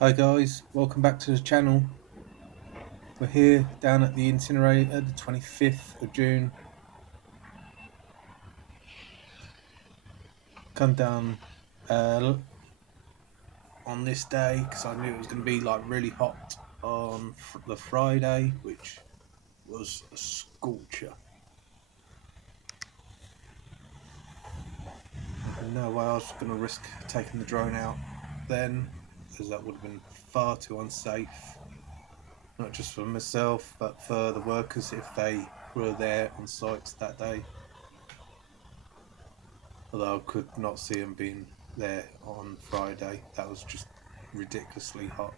Hi guys, welcome back to the channel. We're here down at the incinerator, the 25th of June. Come down on this day because I knew it was going to be like really hot on the Friday, which was a scorcher. No way I was going to risk taking the drone out then, because that would have been far too unsafe, not just for myself but for the workers if they were there on site that day. Although I could not see them being there on Friday. That was just ridiculously hot.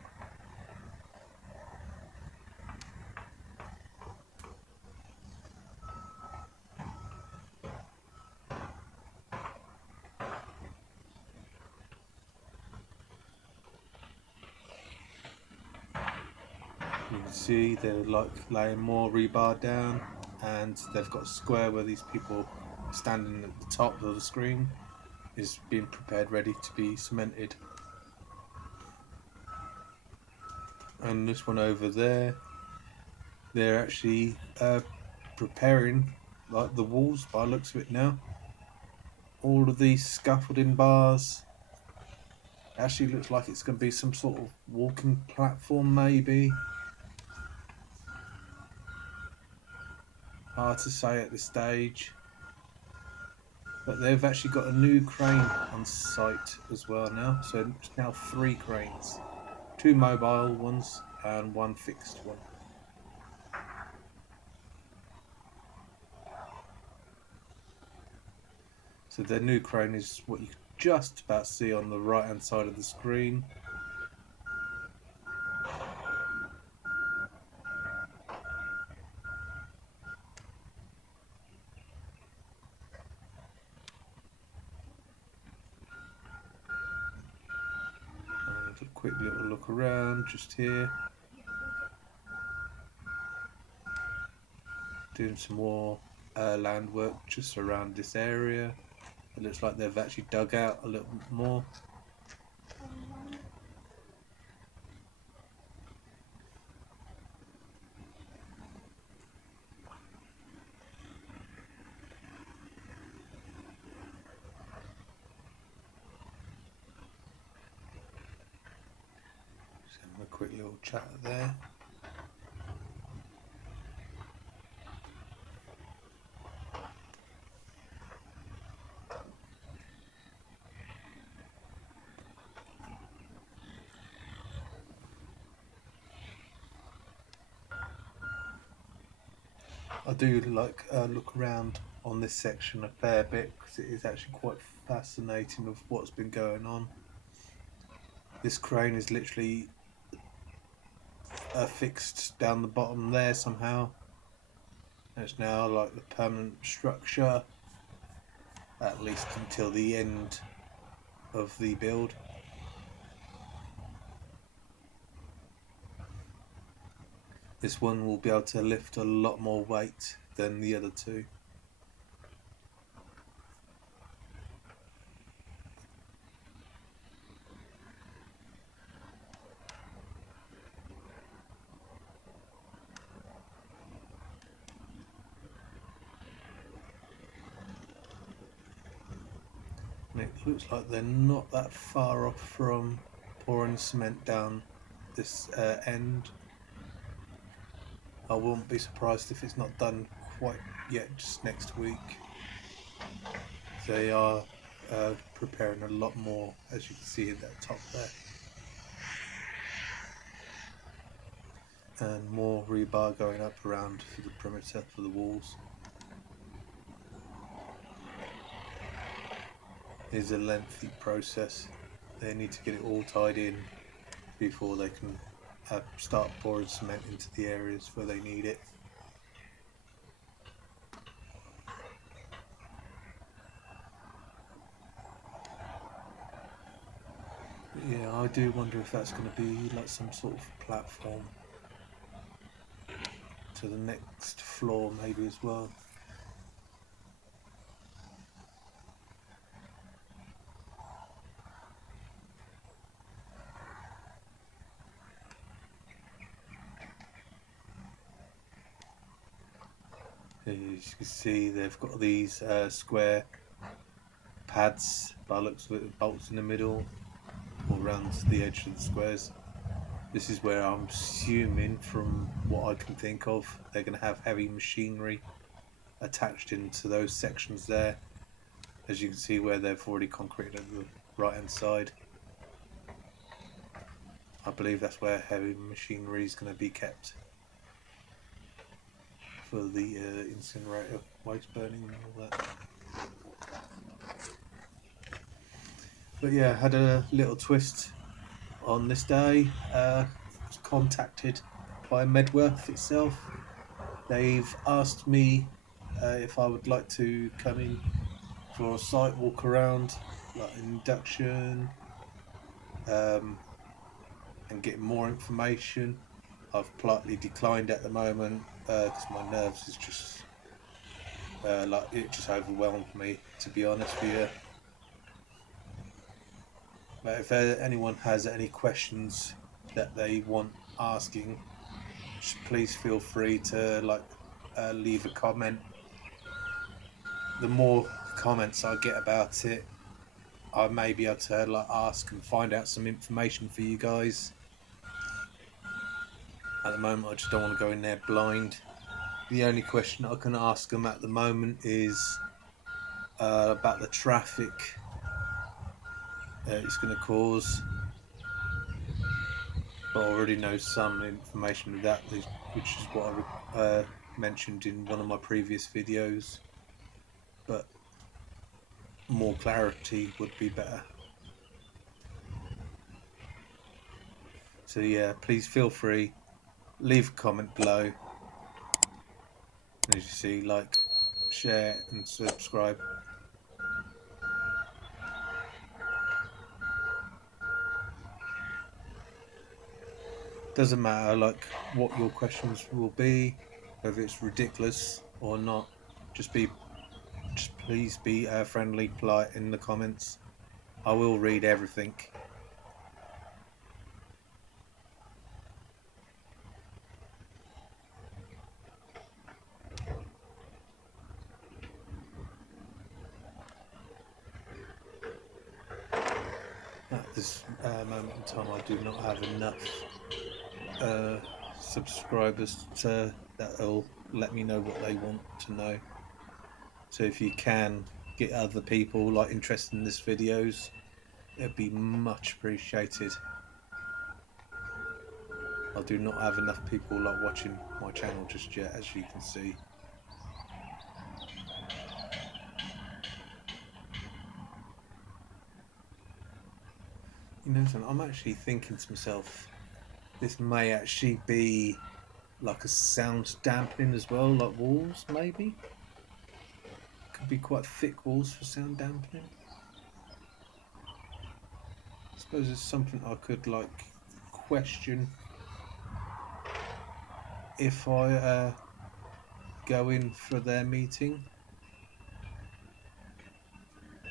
You can see they're like laying more rebar down, and they've got a square where these people standing at the top of the screen is being prepared ready to be cemented. And this one over there, they're actually preparing like the walls by the looks of it now. All of these scaffolding bars actually looks like it's going to be some sort of walking platform, maybe. Hard to say at this stage. But they've actually got a new crane on site as well now. So it's now 3 cranes. 2 mobile ones and 1 fixed one. So their new crane is what you can just about see on the right hand side of the screen. And a quick little look around just here. Doing some more land work just around this area. It looks like they've actually dug out a little more. Just having a quick little chat there. I do like look around on this section a fair bit because it is actually quite fascinating of what's been going on. This crane is literally fixed down the bottom there somehow. And it's now like the permanent structure, at least until the end of the build. This one will be able to lift a lot more weight than the other two. And it looks like they're not that far off from pouring cement down this end. I won't be surprised if it's not done quite yet, just next week. They are preparing a lot more, as you can see at that top there. And more rebar going up around for the perimeter for the walls. It's a lengthy process. They need to get it all tied in before they can start pouring cement into the areas where they need it. Yeah, I do wonder if that's going to be like some sort of platform to the next floor maybe as well. As you can see, they've got these square pads by the looks of it, with bolts in the middle or around the edge of the squares. This is where I'm assuming, from what I can think of, they're going to have heavy machinery attached into those sections there. As you can see, where they've already concreted at the right hand side, I believe that's where heavy machinery is going to be kept for the incinerator waste burning and all that. But yeah, had a little twist on this day. Was contacted by Medworth itself. They've asked me if I would like to come in for a site walk around, like an induction, and get more information. I've politely declined at the moment because my nerves is just like it just overwhelmed me, to be honest with you. But if anyone has any questions that they want asking, just please feel free to leave a comment. The more comments I get about it, I may be able to ask and find out some information for you guys. At the moment, I just don't want to go in there blind. The only question I can ask them at the moment is about the traffic it's going to cause. But I already know some information of that, which is what I mentioned in one of my previous videos. But more clarity would be better. So yeah, please feel free, leave a comment below. As you see, like, share and subscribe. Doesn't matter what your questions will be, whether it's ridiculous or not. Just please be friendly, polite in the comments. I will read everything. At this moment in time, I do not have enough subscribers that'll let me know what they want to know. So if you can get other people interested in this videos, it'd be much appreciated. I do not have enough people watching my channel just yet, as you can see. You know something, I'm actually thinking to myself, this may actually be like a sound dampening as well, like walls maybe. Could be quite thick walls for sound dampening. I suppose it's something I could question if I go in for their meeting.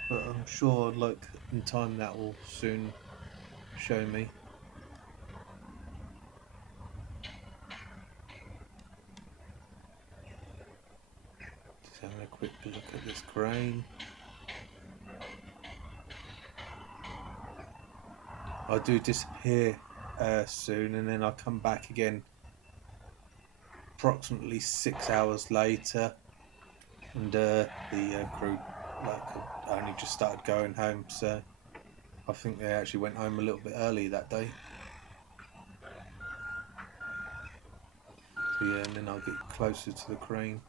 But I'm sure in time that will soon show me. Just having a quick look at this crane. I do disappear soon, and then I come back again approximately 6 hours later, and the crew only just started going home, so I think they actually went home a little bit early that day. So yeah, and then I'll get closer to the crane.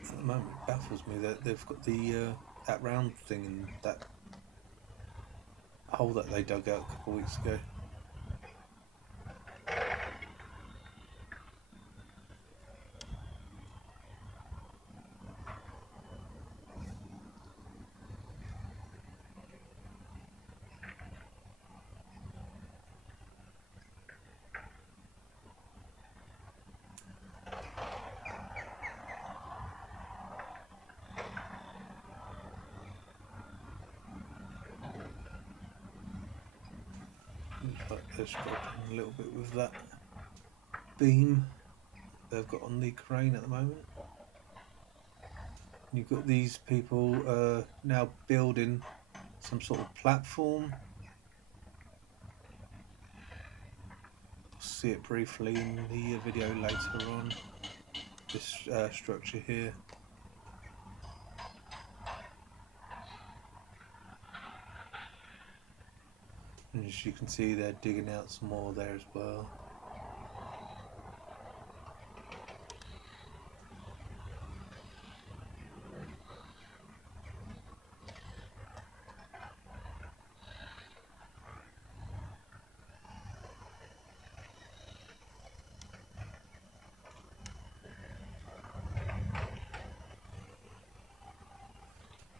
At the moment, it baffles me that they've got the that round thing in that hole that they dug out a couple of weeks ago. they're struggling a little bit with that beam they've got on the crane at the moment. You've got these people now building some sort of platform. I'll see it briefly in the video later on. This structure here. And as you can see, they're digging out some more there as well.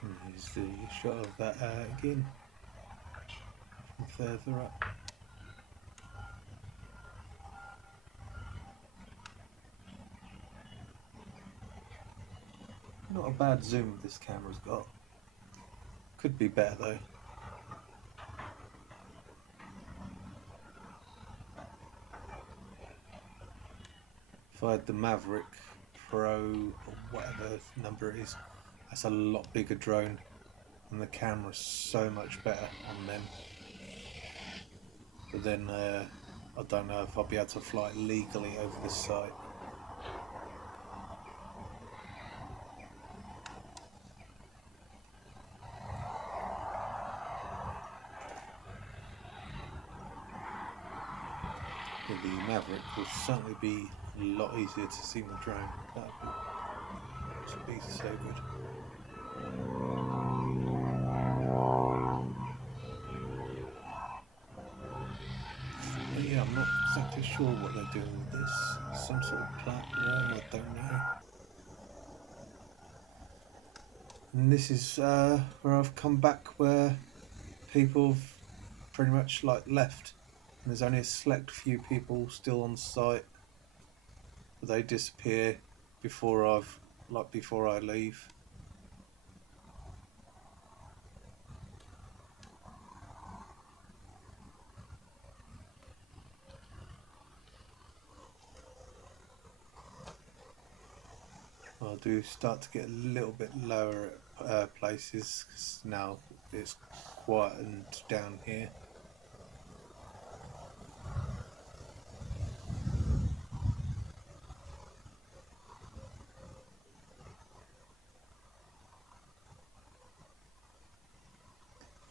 And here's the shot of that again from further up. Not a bad zoom this camera's got. Could be better though. If I had the Maverick Pro or whatever number it is, that's a lot bigger drone and the camera's so much better on them. But then I don't know if I'll be able to fly legally over this site. But the Maverick will certainly be a lot easier to see the drone. That would be so good. But yeah, I'm not exactly sure what they're doing with this. Some sort of platform, I don't know. And this is where I've come back, where people have pretty much like left. And there's only a select few people still on site, but they disappear before I leave. I do start to get a little bit lower at places, because now it's quietened down here.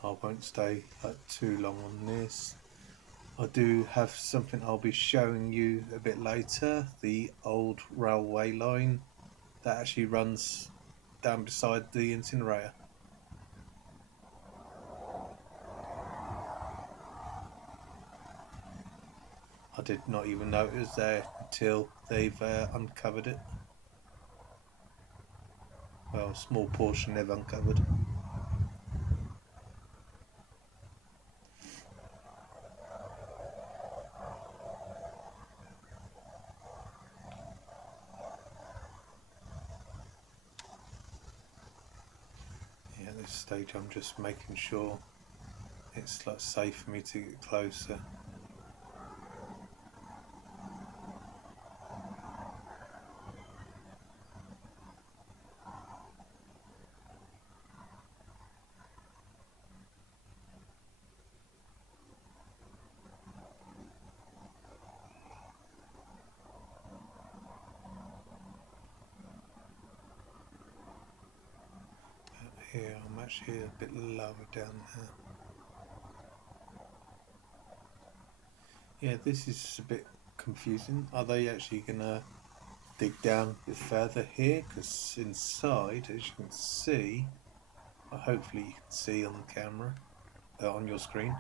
I won't stay too long on this. I do have something I'll be showing you a bit later, the old railway line that actually runs down beside the incinerator. I did not even know it was there until they've uncovered it. Well, a small portion they've uncovered. Yeah, at this stage I'm just making sure it's like safe for me to get closer. Here I'm actually a bit lower down there. Yeah, this is a bit confusing. Are they actually gonna dig down a bit further here? Because inside, as you can see, or hopefully you can see on the camera, on your screen,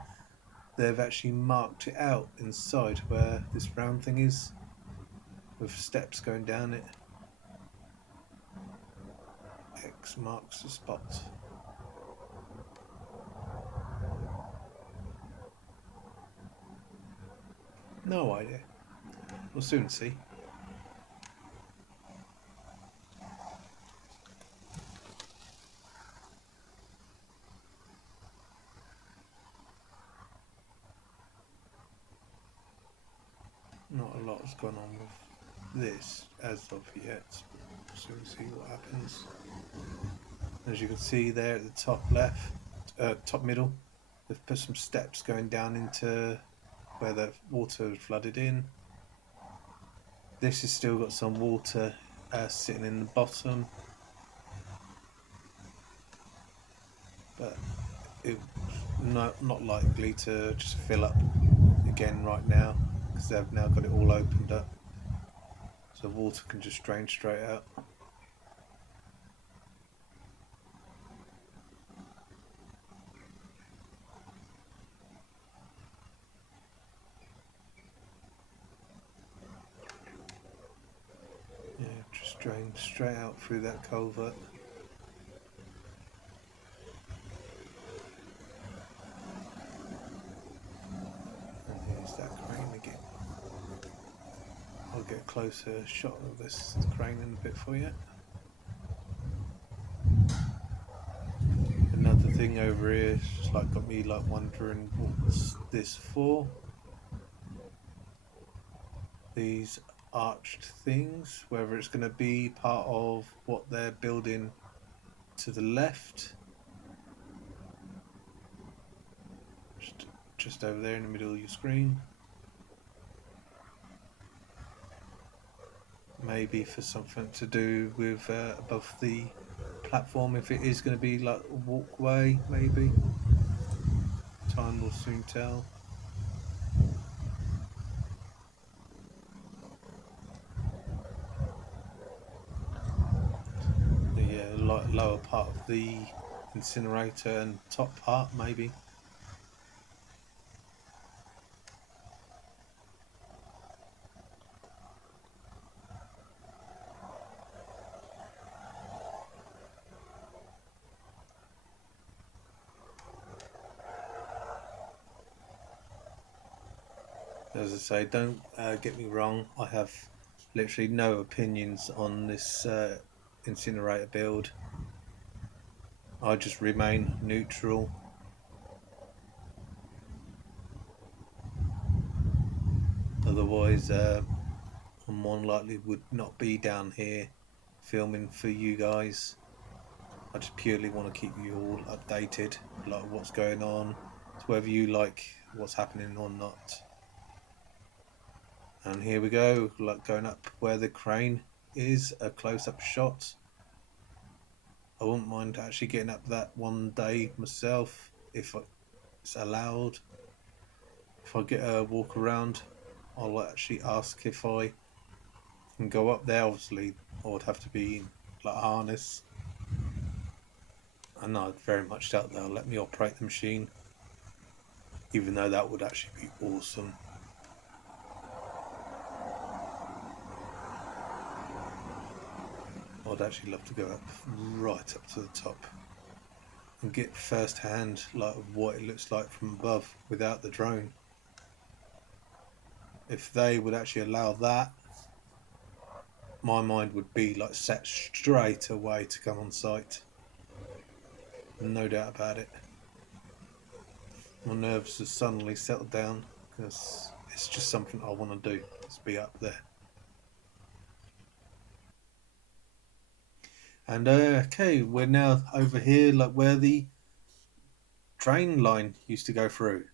they've actually marked it out inside where this round thing is, with steps going down it. X marks the spot. No idea. We'll soon see. what's gone on with this as of yet. So we'll see what happens. As you can see there at the top left, top middle, they've put some steps going down into where the water flooded in. This has still got some water sitting in the bottom, but it's not likely to just fill up again right now because they've now got it all opened up, so water can just drain straight out. Yeah, just drain straight out through that culvert. And here's that crane again. I'll get a closer shot of this crane in a bit for you. Another thing over here is just like got me like wondering what's this for. These arched things, whether it's going to be part of what they're building to the left, just over there in the middle of your screen. Maybe for something to do with above the platform, if it is going to be like a walkway, maybe. Time will soon tell. The lower part of the incinerator and top part, maybe. As I say, don't get me wrong, I have literally no opinions on this incinerator build. I just remain neutral. Otherwise, I more than likely would not be down here filming for you guys. I just purely want to keep you all updated, like what's going on, whether you like what's happening or not. And here we go, like going up where the crane is, a close-up shot. I wouldn't mind actually getting up that one day myself if it's allowed. If I get a walk around, I'll actually ask if I can go up there. Obviously, I would have to be in like a harness, and I very much doubt they'll let me operate the machine, even though that would actually be awesome. I'd actually love to go up right up to the top and get first hand like what it looks like from above without the drone. If they would actually allow that, my mind would be like set straight away to come on site. No doubt about it. My nerves have suddenly settled down because it's just something I want to do, is be up there. And okay, we're now over here, like where the train line used to go through.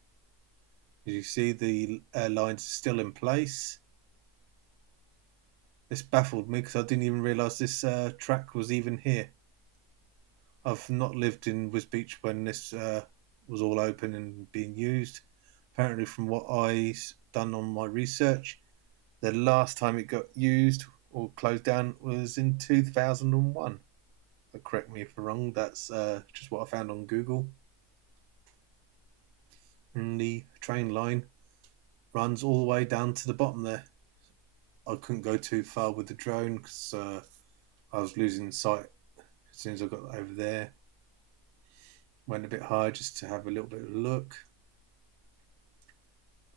As you see, the lines are still in place. This baffled me because I didn't even realise this track was even here. I've not lived in Wisbeach when this was all open and being used. Apparently, from what I've done on my research, the last time it got used or closed down was in 2001. But correct me if I'm wrong, that's just what I found on Google. And the train line runs all the way down to the bottom there. I couldn't go too far with the drone because I was losing sight as soon as I got over there. Went a bit higher just to have a little bit of a look.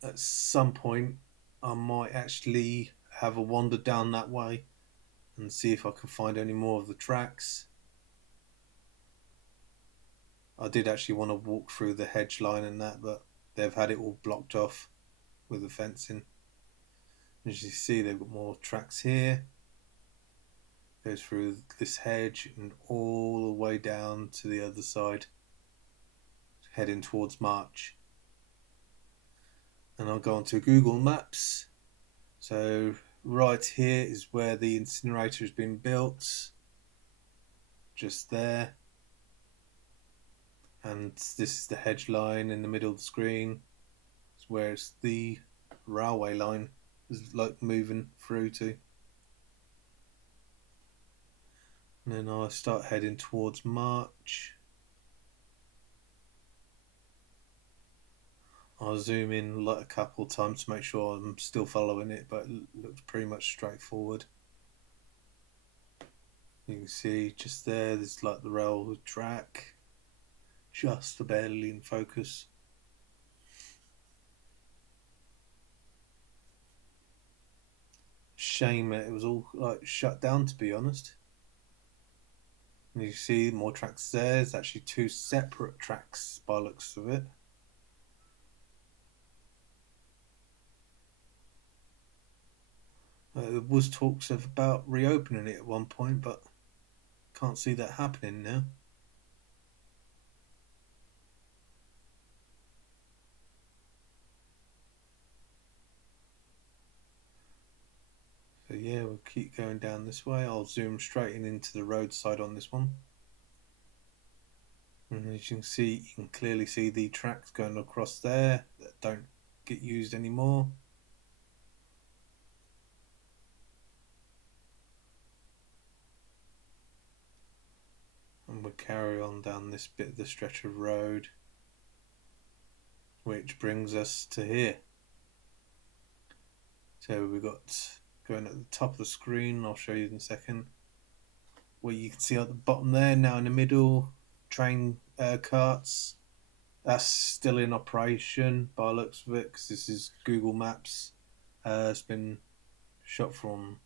At some point, I might actually have a wander down that way and see if I can find any more of the tracks. I did actually want to walk through the hedge line and that, but they've had it all blocked off with the fencing. As you see, they've got more tracks here. Goes through this hedge and all the way down to the other side, heading towards March. And I'll go on to Google Maps. So right here is where the incinerator has been built, just there. And this is the hedge line in the middle of the screen. It's where it's the railway line is like moving through to. And then I'll start heading towards March. I'll zoom in like a couple of times to make sure I'm still following it, but it looks pretty much straightforward. You can see just there's like the railroad track, just barely in focus. Shame it was all like shut down, to be honest. And you see more tracks there. It's actually two separate tracks by the looks of it. There was talks of about reopening it at one point, but can't see that happening now. So yeah, we'll keep going down this way. I'll zoom straight into the roadside on this one. And as you can see, you can clearly see the tracks going across there that don't get used anymore. And we'll carry on down this bit of the stretch of road, which brings us to here. So we've got going at the top of the screen, I'll show you in a second, where you can see at the bottom there, now in the middle, train carts. That's still in operation by the looks of it, because this is Google Maps. It's been shot from.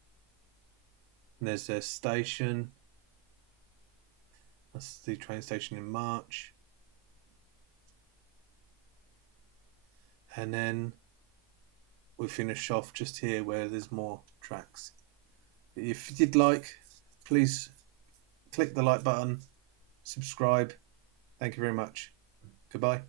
There's their station. That's the train station in March. And then we finish off just here where there's more tracks. If you did like, please click the like button, subscribe. Thank you very much. Goodbye.